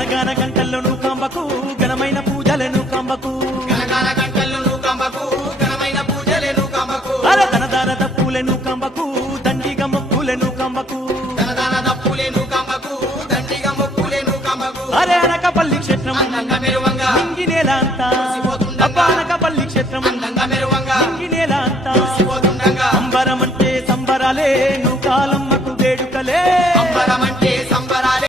గనగాన గంటల్లో నూకాంబకు ఘనమైన పూజలను కాంబకు గనగాన గంటల్లో నూకాంబకు ఘనమైన పూజలను కాంబకు అర ధనదాన దప్పులను కాంబకు దండిగ మొక్కులను కాంబకు ధనదాన దప్పులను కాంబకు దండిగ మొక్కులను కాంబకు అరే అనకపల్లి